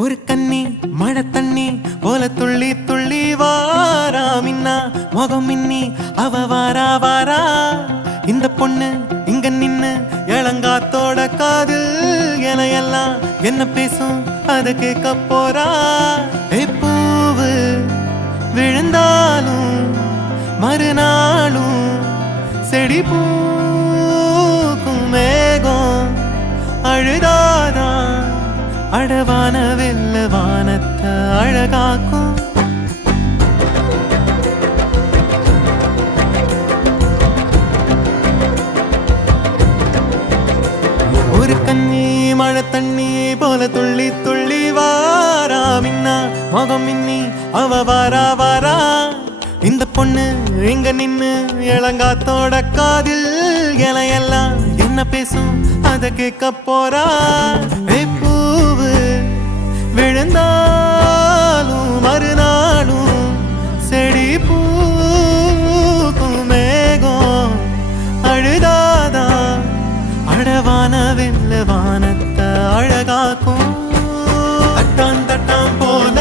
ஒரு கண்ணி மழை தண்ணி போல துள்ளி துள்ளி வாரா மின்னா முகம் மின்னி அவ வாரா வாரா இந்த பொண்ணு இங்க நின்னு இளங்காத்தோட காதில் என எல்லாம் என்ன பேசும் அத கேட்க போறா. பூவு விழுந்தாலும் மறுநாளும் செடி பூக்கும் மேகம் அழுதாதான் அழவான வெல்ல வானத்தை அழகாக்கும். ஒரு கண்ணி மழை தண்ணி போல துள்ளி துள்ளி வாரா மின்னா முகம் மின்னி அவ வாரா வாரா இந்த பொண்ணு இங்க நின்னு இளங்காத்தோட காதில் எல்லாம் என்ன பேசும் அத கேட்க போறா. பூவு விழுந்தாலும் மறுநாளும் செடி பூக்கும் மேகம் அழுதாதா அழவான வெல்ல வானத்தை அழகாக்கும். தட்டான் தட்டான் போல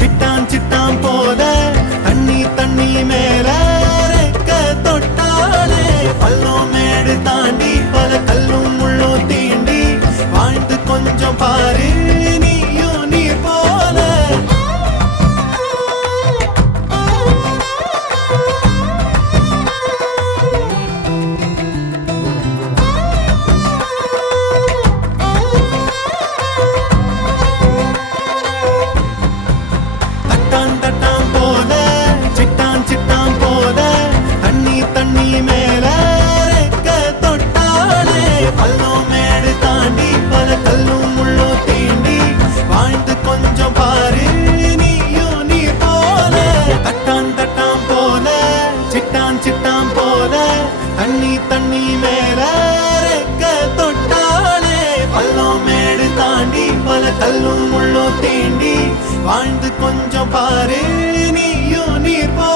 சிட்டான் சிட்டான் போல தண்ணி தண்ணி மேல ரெக்க தொட்டாலே பள்ளம் மேடு தாண்டி பல கல்லும் முள்ளும் தீண்டி வாழ்ந்து கொஞ்சம் பாரு நீயும் நீர் போல. தட்டான் தட்டான் போல சிட்டான் சிட்டான் போல தண்ணி தண்ணி மேல ரெக்க தொட்டாலே பள்ளம் மேடு தாண்டி பல கல்லும் முள்ளும் தீண்டி வாழ்ந்து கொஞ்சம் பாரு நீயும் நீர் போல. தட்டான் தட்டான் போல சிட்டான் சிட்டான் போல தண்ணி தண்ணி மேல ரெக்க தொட்டாலே பள்ளம் மேடு தாண்டி பல கல்லும் முள்ளும் தீண்டி வாழ்ந்து கொஞ்சம் பாரு நீயும் நீர் போல.